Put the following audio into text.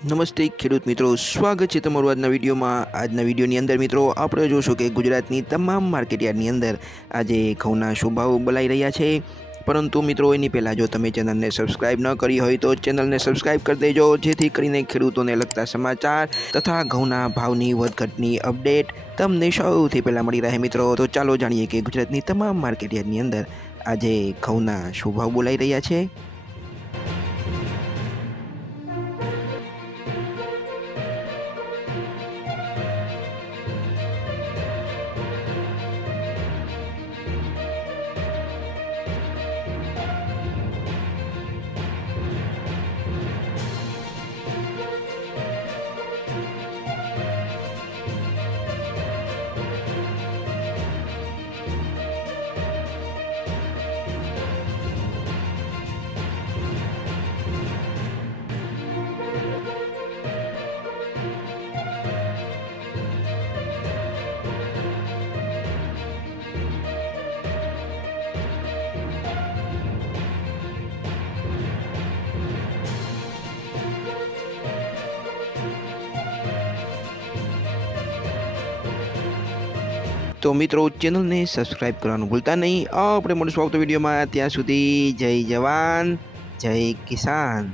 નમસ્તે ખેડૂત મિત્રો, સ્વાગત છે તમારું આજના વિડીયોમાં। આજના વિડીયોની અંદર મિત્રો આપણે જોશું કે ગુજરાતની તમામ માર્કેટયાર્ડની અંદર આજે ઘઉંના શું ભાવ બોલાઈ રહ્યા છે। પરંતુ મિત્રો એની પહેલાં જો તમે ચેનલને સબસ્ક્રાઈબ ન કરી હોય તો ચેનલને સબસ્ક્રાઈબ કરી દેજો, જેથી કરીને ખેડૂતોને લગતા સમાચાર તથા ઘઉંના ભાવની વધઘટની અપડેટ તમને સૌથી પહેલાં મળી રહે મિત્રો। તો ચાલો જાણીએ કે ગુજરાતની તમામ માર્કેટયાર્ડની અંદર આજે ઘઉંના શું ભાવ બોલાઈ રહ્યા છે। તો મિત્રો ચેનલને સબસ્ક્રાઈબ કરવાનું ભૂલતા નહીં। આપણે મળીશું આવતો વિડીયોમાં, ત્યાં સુધી જય જવાન જય કિસાન।